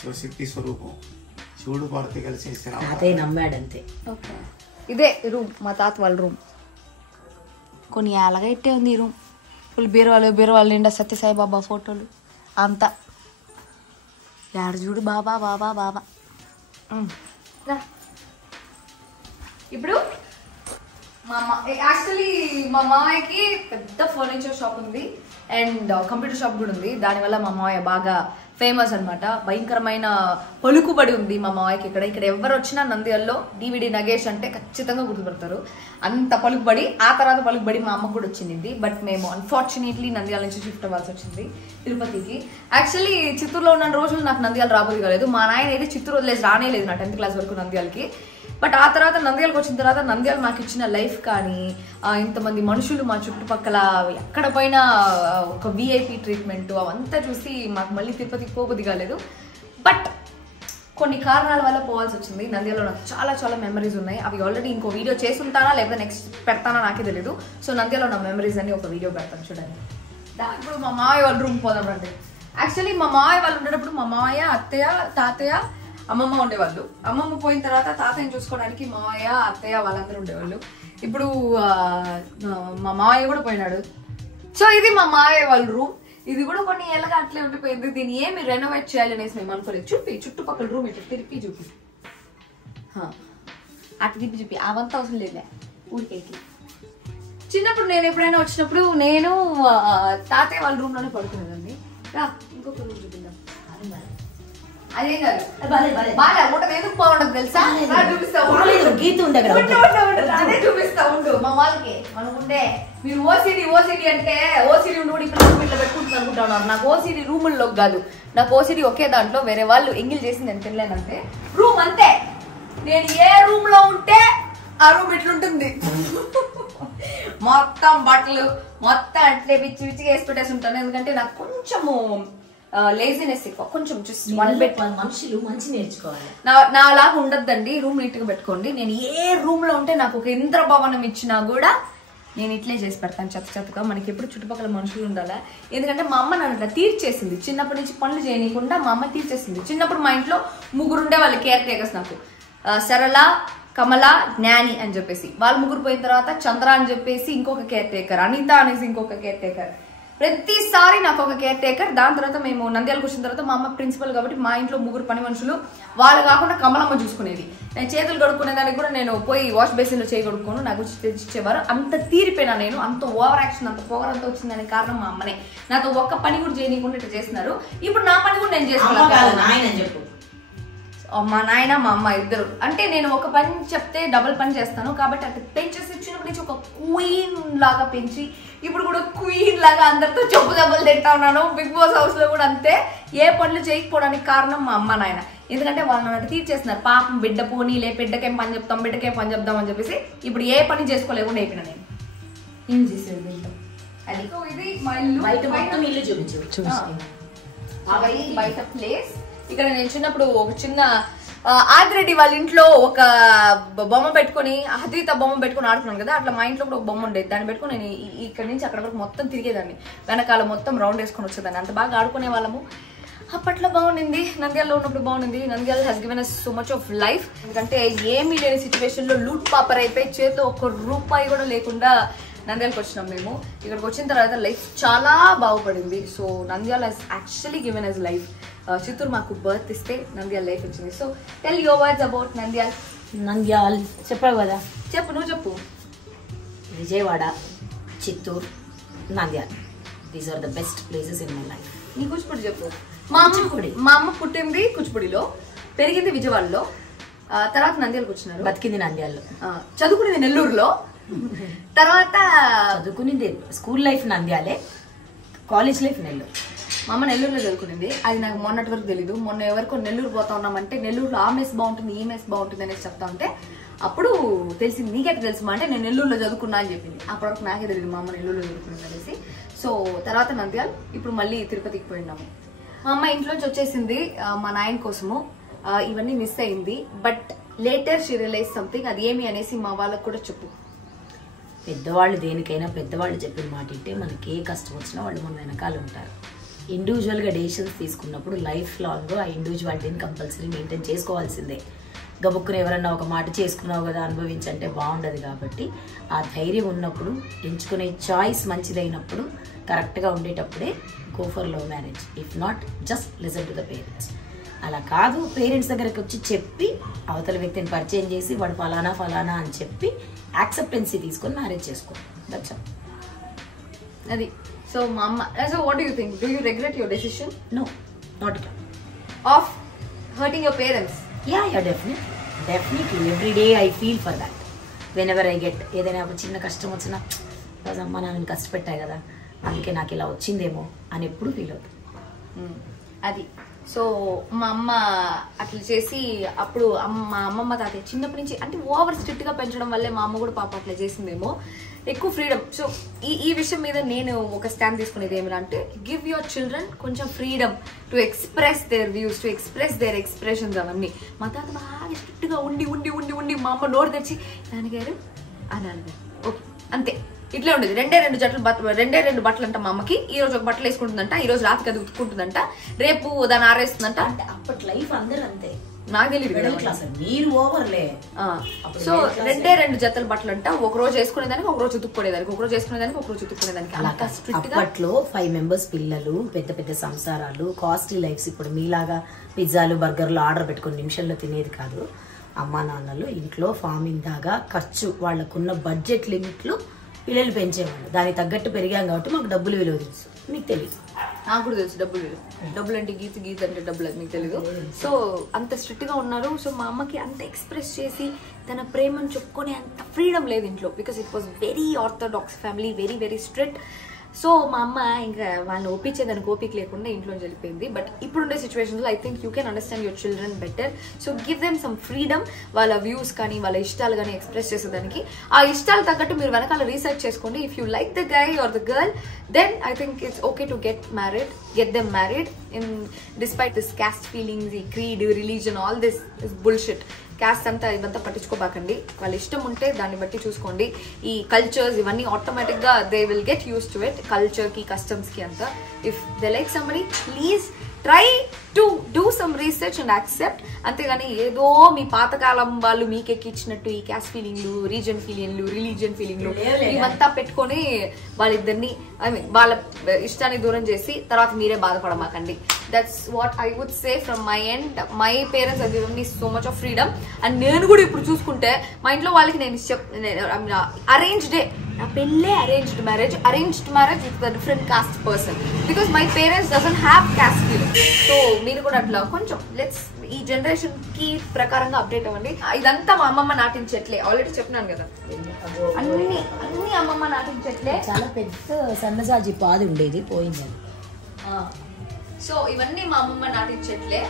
శివశక్తి స్వరూపం, శివుడు పార్వతి కలిసి నమ్మాడంతే. ఇదే రూమ్, మా తాత వాళ్ళ రూమ్. కొన్ని అలాగా ఇట్టే ఉంది ఈ రూమ్. ఫుల్ బీరవాళ్ళు నిండా సత్యసాయిబాబా ఫోటోలు అంతా. యాడ చూడు బాబా బాబా బాబా. ఇప్పుడు యాక్చువల్లీ మా మామయ్యకి పెద్ద ఫర్నిచర్ షాప్ ఉంది అండ్ కంప్యూటర్ షాప్ కూడా ఉంది. దానివల్ల మా మామయ్య బాగా ఫేమస్ అనమాట. భయంకరమైన పలుకుబడి ఉంది మా మామయ్యకి. ఇక్కడ ఎవరు వచ్చినా నంద్యాలలో DVD నగేష్ అంటే ఖచ్చితంగా గుర్తుపడతారు. అంత పలుకుబడి. ఆ తర్వాత పలుకుబడి మా అమ్మకు కూడా వచ్చింది. బట్ మేము అన్ఫార్చునేట్లీ నంద్యాల నుంచి షిఫ్ట్ అవ్వాల్సి వచ్చింది తిరుపతికి. యాక్చువల్లీ చిత్తూరులో ఉన్న రోజులు నాకు నంద్యాల రాబోదు కాలేదు. మా నాయన అయితే చిత్తూరు వదిలేసి రానేలేదు నా 10th క్లాస్ వరకు నంద్యాలకి. బట్ ఆ తర్వాత నంద్యాలకు వచ్చిన తర్వాత నంద్యాల మాకు ఇచ్చిన లైఫ్ కానీ ఇంతమంది మనుషులు మా చుట్టుపక్కల ఎక్కడ పైన ఒక VIP ట్రీట్మెంట్ అవంతా చూసి మాకు మళ్ళీ తిరుపతికి పోబుద్ది కాలేదు. బట్ కొన్ని కారణాల వల్ల పోవాల్సి వచ్చింది. నంద్యాలలో నాకు చాలా చాలా మెమరీస్ ఉన్నాయి. అవి ఆల్రెడీ ఇంకో వీడియో చేసుంటానా లేకపోతే నెక్స్ట్ పెడతానా నాకే తెలియదు. సో నంద్యాలలో నా మెమరీస్ అని ఒక వీడియో పెడతాను చూడండి. ఇప్పుడు మా మావయ్య వాళ్ళ రూమ్ పోదాం రండి. యాక్చువల్లీ మా మావయ్య వాళ్ళు ఉండేటప్పుడు మా మావయ్య, అత్తయ్య, తాతయ్య, అమ్మమ్మ ఉండేవాళ్ళు. అమ్మమ్మ పోయిన తర్వాత తాతయ్యని చూసుకోవడానికి మావయ్య, అత్తయ్య వాళ్ళందరూ ఉండేవాళ్ళు. ఇప్పుడు మా మావయ్య కూడా పోయినాడు. సో ఇది మా మావయ్య వాళ్ళ రూమ్. ఇది కూడా కొన్ని ఏళ్ళగా అట్లే ఉండిపోయింది. దీన్ని ఏమి రెనోవేట్ చేయాలి అనేసి మేము అనుకోలేదు. చుట్టుపక్కల రూమ్ ఇట్లా తిరిపి చూపి, అటు తిప్పి చూపి అవంతా అవసరం లేదులే ఊరికైతే. చిన్నప్పుడు నేను ఎప్పుడైనా వచ్చినప్పుడు నేను తాతయ్య వాళ్ళ రూమ్ లోనే పడుకునేదండి. ఇంకొక రూమ్ చూపిందాం. అదే కాదు బాగా ఊటది ఎందుకు బాగుండదు తెలుసా? గీతు అదే చూపిస్తా ఉండు మా వాళ్ళకి. అనుకుంటే మీరు ఓసిడి అంటే ఓసిడి ఉండి కూడా ఇక్కడ రూమ్ ఇట్లా పెట్టుకుంటుంది అనుకుంటా ఉన్నారు. నాకు ఓసిడి రూముల్లో కాదు, నాకు ఓసిడి ఒకే దాంట్లో. వేరే వాళ్ళు ఎంగిల్ చేసి నేను తినలేనంటే రూమ్ అంతే. నేను ఏ రూమ్ లో ఉంటే ఆ రూమ్ ఇట్లుంటుంది. మొత్తం బట్టలు మొత్తం అట్లే పిచ్చి పిచ్చిగా వేసి పెట్టేసి ఉంటాను. ఎందుకంటే నాకు కొంచెము లేజినెస్ ఎక్కువ. కొంచెం మనుషులు మంచి నేర్చుకోవాలి. నా లాగా ఉండద్దండి. రూమ్ నీట్ గా పెట్టుకోండి. నేను ఏ రూమ్ లో ఉంటే నాకు ఒక ఇంద్రభవనం ఇచ్చినా కూడా నేను ఇట్లే చేసి పెడతాను చెత్తగా. మనకి ఎప్పుడు చుట్టుపక్కల మనుషులు ఉండాలా. ఎందుకంటే మా అమ్మ నన్ను అట్లా తీర్చేసింది. చిన్నప్పటి నుంచి పనులు చేయనీయకుండా మా అమ్మ తీర్చేసింది. చిన్నప్పుడు మా ఇంట్లో 3 ఉండే వాళ్ళు కేర్ టేకర్స్ నాకు. సరళ, కమల, జ్ఞాని అని చెప్పేసి. వాళ్ళు 3 పోయిన తర్వాత చంద్ర అని చెప్పేసి ఇంకొక కేర్ టేకర్, అనిత అనేసి ఇంకొక కేర్ టేకర్. ప్రతిసారి నాకు ఒక కేర్ టేకర్. దాని తర్వాత మేము నంద్యాలకు వచ్చిన తర్వాత మా అమ్మ ప్రిన్సిపల్ కాబట్టి మా ఇంట్లో 3 పని మనుషులు. వాళ్ళు కాకుండా కమలమ్మ చూసుకునేది. నేను చేతులు కడుక్కునే దానికి కూడా నేను పోయి వాష్ బేసిన్ లో చేయి కడుక్కోను, నాకు తెచ్చిచ్చేవారు. అంత తీరిపోయినా నేను. అంత ఓవర్ యాక్షన్, అంత పొగర్ అంతా వచ్చిందని కారణం మా అమ్మనే. నాతో ఒక్క పని కూడా చేయనీయకుండా ఇట్లా చేస్తున్నారు. ఇప్పుడు నా పని కూడా నేను చేసుకోవాలి. మా నాయన మా అమ్మ ఇద్దరు. అంటే నేను ఒక పని చెప్తే డబుల్ పని చేస్తాను కాబట్టి అట్లా పెంచేసి చిన్నప్పటి నుంచి ఒక క్వీన్ లాగా పెంచి ఇప్పుడు కూడా క్వీన్ లాగా అందరితో చెప్పు దెబ్బలు తింటా ఉన్నాను. బిగ్ బాస్ హౌస్ లో కూడా అంతే. ఏ పనులు చేయకపోవడానికి కారణం మా అమ్మ నాయన. ఎందుకంటే వాళ్ళు నన్ను తీర్చేస్తున్నారు. పాపం బిడ్డ పోనీలే, బిడ్డకేం పని చెప్తాం, బిడ్డకేం పని చెప్దాం అని చెప్పేసి ఇప్పుడు ఏ పని చేసుకోలేకుండా అయిపోయినా నేను. ఏం చేసేది అది. ఇది మా ఇల్లు చూపించు. బయట ప్లేస్. ఇక్కడ నేను చిన్నప్పుడు ఒక చిన్న ఆదిరెడ్డి వాళ్ళ ఇంట్లో ఒక బొమ్మ పెట్టుకుని, అద్విత బొమ్మ పెట్టుకుని ఆడుతున్నాను కదా, అట్లా మా ఇంట్లో కూడా ఒక బొమ్మ ఉండేది. దాన్ని పెట్టుకుని నేను ఇక్కడ నుంచి అక్కడ వరకు మొత్తం తిరిగేదాన్ని. వెనకాల మొత్తం రౌండ్ వేసుకొని వచ్చేదాన్ని. అంత బాగా ఆడుకునే వాళ్ళము. అప్పట్లో బాగుండింది. నంద్యాలలో ఉన్నప్పుడు బాగుండింది. Nandyal has given us so much of life. ఎందుకంటే ఏమీ లేని సిచ్యువేషన్ లో లూట్ పాపర్ అయిపోయి చేతితో 1 రూపాయి కూడా లేకుండా నంద్యాలకు వచ్చినాం మేము. ఇక్కడికి వచ్చిన తర్వాత లైఫ్ చాలా బాగుపడింది. So Nandyal has actually given us life. Chittoor మాకు బర్త్ ఇస్తే నంద్యాల లైఫ్ వచ్చింది. So tell your words about Nandyal. చెప్పావు కదా, చెప్పు, నువ్వు చెప్పు. Vijayawada, Chittoor, Nandyal, these are the best places in my life. నీ కూచిపూడి చెప్పు. మా అమ్మ పుట్టింది కూచిపూడిలో, పెరిగింది విజయవాడలో, తర్వాత నంద్యాలకు వచ్చినారు. బతికింది నంద్యాలలో, చదువుకునేది నెల్లూరులో, తర్వాత చదువుకునేది స్కూల్ లైఫ్ నంద్యాలే, కాలేజ్ లైఫ్ నెల్లూరు. మా అమ్మ నెల్లూరులో చదువుకునేది. అది నాకు మొన్నటి వరకు తెలీదు. మొన్న ఎవరికో నెల్లూరు పోతా ఉన్నామంటే నెల్లూరులో ఆ మెస్ బాగుంటుంది, ఈ మెస్ బాగుంటుంది అనేసి చెప్తా ఉంటే అప్పుడు తెలిసింది. నీకెట్లా తెలుసు అంటే నేను నెల్లూరులో చదువుకున్నా అని చెప్పింది. అప్పటివరకు నాకే తెలియదు మా అమ్మ నెల్లూరులో చదువుకున్నది అనేసి. సో తర్వాత నంద్యాల్, ఇప్పుడు మళ్ళీ తిరుపతికి పోయినాము. మా అమ్మ ఇంట్లోంచి వచ్చేసింది మా నాయన కోసము. ఇవన్నీ మిస్ అయింది. But later she realize something. అది ఏమి అనేసి మా వాళ్ళకు కూడా చెప్పు. పెద్దవాళ్ళు దేనికైనా పెద్దవాళ్ళు చెప్పిన మాట ఇంటే మనకి ఏ కష్టం వచ్చినా వాళ్ళు మన వెనకాల ఉంటారు. ఇండివిజువల్గా డెసిషన్స్ తీసుకున్నప్పుడు లైఫ్ లాంగ్ ఆ ఇండివిజువాలిటీని కంపల్సరీ మెయింటైన్ చేసుకోవాల్సిందే. గబుక్కుని ఎవరన్నా ఒక మాట చేసుకున్నావు కదా అనుభవించంటే బాగుండదు. కాబట్టి ఆ ధైర్యం ఉన్నప్పుడు, ఎంచుకునే చాయిస్ మంచిదైనప్పుడు, కరెక్ట్గా ఉండేటప్పుడే go for love marriage. If not, just listen to the parents. అలా కాదు, పేరెంట్స్ దగ్గరకు వచ్చి చెప్పి అవతల వ్యక్తిని పరిచయం చేసి వాడు ఫలానా అని చెప్పి యాక్సెప్టెన్సీ తీసుకొని మ్యారేజ్ చేసుకో. That's all. అది. సో మా అమ్మ, so what do you think? Do you regret your decision? No, not at all. Of hurting your parents? Yeah, definitely every day I feel for that. Whenever I get ఏదైనా ఒక చిన్న కష్టం వచ్చినా, అమ్మ నాన్నని కష్టపెట్టాయి కదా, అందుకే నాకు ఇలా వచ్చిందేమో అని ఎప్పుడు ఫీల్ అవుతుంది. అది. సో మా అమ్మ అట్లా చేసి అప్పుడు మా అమ్మమ్మ తాతయ్య చిన్నప్పటి నుంచి అంటే ఓవర్ స్ట్రిక్ట్ గా పెంచడం వల్లే మా అమ్మ కూడా పాప అట్లా చేసిందేమో. ఎక్కువ ఫ్రీడమ్. సో ఈ విషయం మీద నేను ఒక స్టాండ్ తీసుకునేది ఏమిటంటే, గివ్ యువర్ చిల్డ్రన్ కొంచెం freedom to express there views, to express there expressions. అవన్నీ మా తాత బాగా స్ట్రిక్ట్ గా ఉండి మా అమ్మ నోరు తెచ్చి నాన్నగారు అని ఓకే అంతే. ఇట్లా ఉండేది. రెండే రెండు బట్టలు అంట మా అమ్మకి. ఈ రోజు ఒక బట్టలు వేసుకుంటుందంట, ఈ రోజు రాత్రికి అది ఉతుక్కుంటుందంట, రేపు దాన్ని ఆరేస్తుందంట. అంటే అప్పటి లైఫ్ అందరూ అంతే. నాకు తెలియదు. మీరు ఓవర్లే. సో రెండు జతల బట్టలు అంట, ఒక రోజు వేసుకునేదానికి, ఒక రోజు ఉతుక్కునేదానికి, ఒక రోజు వేసుకునేదానికి, ఒక రోజు ఉతుక్కునేదానికి. అప్పట్లో 5 members పిల్లలు, పెద్ద సంసారాలు, కాస్ట్లీ లైఫ్స్. ఇప్పుడు మీలాగా పిజ్జాలు బర్గర్లు ఆర్డర్ పెట్టుకుని నిమిషంలో తినేది కాదు. అమ్మా నాన్నలు ఇంట్లో ఫార్మింగ్ దాకా ఖర్చు, వాళ్ళకున్న బడ్జెట్ లిమిట్లు పిల్లలు పెంచేవాళ్ళు. దానికి తగ్గట్టు పెరిగాం కాబట్టి మాకు డబ్బులు విలువ తెలుసు, మీకు తెలియదు. నాకు కూడా తెలుసు డబ్బులు అంటే గీత అంటే డబ్బులు, అది మీకు తెలియదు. సో అంత స్ట్రిక్ట్ గా ఉన్నారు. సో మా అమ్మకి అంత ఎక్స్ప్రెస్ చేసి తన ప్రేమను చెప్పుకునే అంత ఫ్రీడమ్ లేదు ఇంట్లో. Because it was very orthodox family, very very strict. So మా అమ్మ ఇంకా వాళ్ళని ఒప్పించేదానికి ఓపిక లేకుండా ఇంట్లో వెళ్ళిపోయింది. బట్ ఇప్పుడుండే సిచ్యువేషన్లో I think you can understand your children better. So give them some freedom, వాళ్ళ వ్యూస్ కానీ వాళ్ళ ఇష్టాలు కానీ ఎక్స్ప్రెస్ చేసేదానికి. ఆ ఇష్టాలు తగ్గట్టు మీరు వెనకాల రీసెర్చ్ చేసుకోండి. If you like the guy or the girl, then I think it's okay to get them married in despite this caste feelings, the creed, religion, all this is bullshit. Caste అంతా ఇదంతా పట్టించుకోబాకండి. వాళ్ళ ఇష్టం ఉంటే దాన్ని బట్టి చూసుకోండి. ఈ కల్చర్స్ ఇవన్నీ ఆటోమేటిక్ గా they will get used to it. Culture కి, కస్టమ్స్ కి అంతా. If they like somebody, please try to do some research and accept. అంతేగాని ఏదో మీ పాతకాలం వాళ్ళు మీకెక్కిచ్చినట్టు ఈ క్యాస్ట్ ఫీలింగ్లు, రీజన్ ఫీలింగ్లు, రిలీజియన్ ఫీలింగ్లు ఇవంతా పెట్టుకొని వాళ్ళిద్దరిని వాళ్ళ ఇష్టాన్ని దూరం చేసి తర్వాత మీరే బాధపడమాకండి. That's what I would say from my end. My parents are given me so much of freedom. And నేను కూడా ఇప్పుడు చూసుకుంటే మా ఇంట్లో వాళ్ళకి నేను అరేంజ్డే, నా పెళ్ళే arranged marriage with different cost person, because my parents doesn't have caste feeling. So మీరు కూడా అట్లా కొంచెం లెట్స్ ఈ జనరేషన్ కి ప్రకారంగా అప్డేట్ అవ్వండి. ఇదంతా మా అమ్మమ్మ నాటిన చెట్లే, ఆల్రెడీ చెప్పినాను కదా, అన్ని అమ్మమ్మ నాటిన చెట్లే. చాలా పెద్ద సన్నజాజి పాది ఉండేది, పోయింది. సో ఇవన్నీ మా అమ్మమ్మ నాటిన చెట్లే.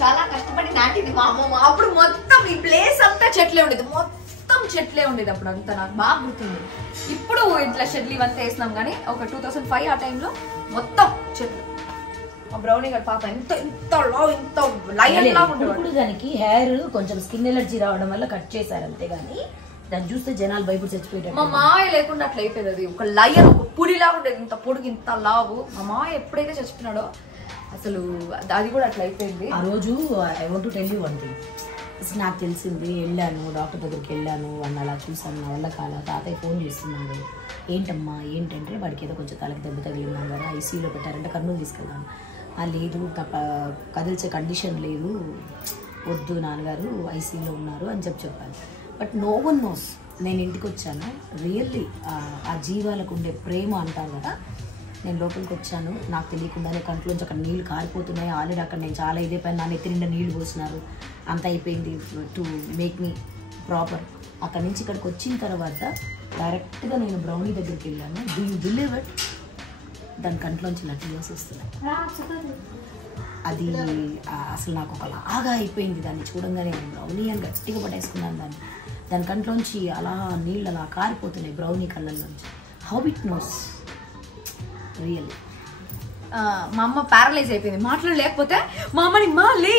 చాలా కష్టపడి నాటింది మా అమ్మమ్మ. అప్పుడు మొత్తం ఈ ప్లేస్ అంతా చెట్లే ఉండేది, మొత్తం చెట్లే ఉండేది అప్పుడు అంతా. నాకు బాగా గుర్తుంది. ఇప్పుడు ఇట్లా షెడ్లు ఇవంతా వేసినాం కానీ ఒక 2005 ఆ టైంలో మొత్తం చెట్లు. మా బ్రౌనీ గారి పాప ఇంత లైన్ లా ఉండేది. దానికి హెయిర్ కొంచెం స్కిన్ ఎలర్జీ రావడం వల్ల కట్ చేశారు అంతేగాని దాన్ని చూస్తే జనాలు భయపడి చచ్చిపోయారు. మా మాయ లేకుండా అట్లా అయిపోయింది. అది ఒక లయన్, ఒక పులిలా ఉండేది, ఇంత పొడుగు ఇంత లావు. మా మాయ ఎప్పుడైతే చచ్చిపోయినాడో అసలు అది కూడా అట్లా అయిపోయింది. ఆ రోజు I want to tell you one thing. నాకు తెలిసింది, వెళ్ళాను డాక్టర్ దగ్గరికి వెళ్ళాను, వాడిని అలా చూసాను, నా వల్ల కాల. తాతయ్య ఫోన్ చేస్తున్నాడు, ఏంటమ్మా ఏంటంటే వాడికి ఏదో కొంచెం తలకి దెబ్బ తగిలిందా కదా, ఐసీయూలో పెట్టారంటే కర్నూలు తీసుకెళ్ళాను. లేదు కదిల్చే కండిషన్ లేదు, వద్దు నాన్నగారు ఐసీయూలో ఉన్నారు అని చెప్పాను. But no one knows. నేను ఇంటికి వచ్చాను, రియల్లీ ఆ జీవాలకు ఉండే ప్రేమ అంటారు కదా, నేను లోపలికి వచ్చాను, నాకు తెలియకుండానే కంట్లోంచి అక్కడ నీళ్ళు కారిపోతున్నాయి. ఆల్రెడీ అక్కడ నేను చాలా ఇదే పైన నా నెత్తి నిండా నీళ్ళు పోసినారు, అంత అయిపోయింది టు మేక్ మీ ప్రాపర్. అక్కడి నుంచి ఇక్కడికి వచ్చిన తర్వాత డైరెక్ట్గా నేను బ్రౌనీ దగ్గరికి వెళ్ళాను. డూ యూ బిలీవ్ ఇట్, దాని కంట్లోంచి ఇలా టీయర్స్ వస్తున్నాయి. అది అసలు నాకు ఒకలాగా అయిపోయింది. దాన్ని చూడంగానే బ్రౌనీ అని గట్టిగా పట్టేసుకున్నాను. దాని కంట్లోంచి అలా నీళ్ళు అలా కారిపోతున్నాయి బ్రౌనీ కళ్ళల్లోంచి. How it knows really. మా అమ్మ ప్యారలైజ్ అయిపోయింది, మాట్లాడలేకపోతే మా అమ్మని మా లే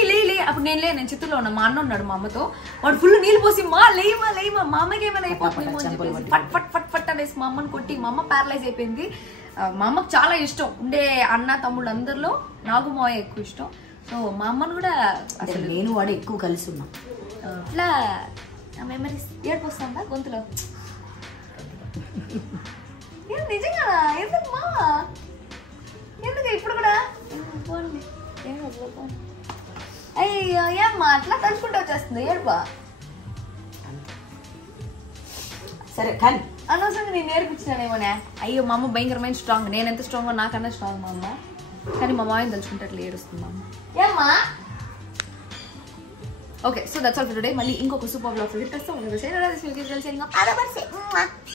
అప్పుడు నేను చిత్తూరులో ఉన్నా, మా అన్న ఉన్నాడు మా అమ్మతో, వాడు ఫుల్ నీళ్ళు పోసి మా అమ్మకి ఏమైనా అయిపోతుందేమో అని చెప్పేసి ఫట్ ఫట్ ఫట్ ఫట్ అనేసి మా అమ్మని కొట్టి మా అమ్మ ప్యారలైజ్ అయిపోయింది. మా అమ్మకు చాలా ఇష్టం ఉండే అన్న తమ్ముళ్ళు అందరిలో నాకు మావయ్య ఎక్కువ ఇష్టం. సో మా అమ్మను కూడా అసలు నేను వాడు ఎక్కువ కలిసి ఉన్నాం. అట్లా మెమరీస్ ఏడుపు వస్తుందా గొంతులో? నిజంగా ఎందుకు మా ఎందుకు ఇప్పుడు కూడా అయ్యో ఏమ్మా అట్లా తలుచుకుంటూ వచ్చేస్తుంది ఏడుపా. సరే కానీ అనవసరంగా నేను నేర్పించినానేమోనే. అయ్యో మా అమ్మ భయంకరమైన స్ట్రాంగ్, నేను ఎంత స్ట్రాంగ్ నాకన్నా స్ట్రాంగ్ మా అమ్మ. కానీ మా మామయ్యని తలుచుకుంటే అట్లా ఏడుస్తుంది మా అమ్మ. ఏమ్మా okay so that's all for today. మళ్ళీ ఇంకొక సూపర్ బ్లాగ్ కలిసి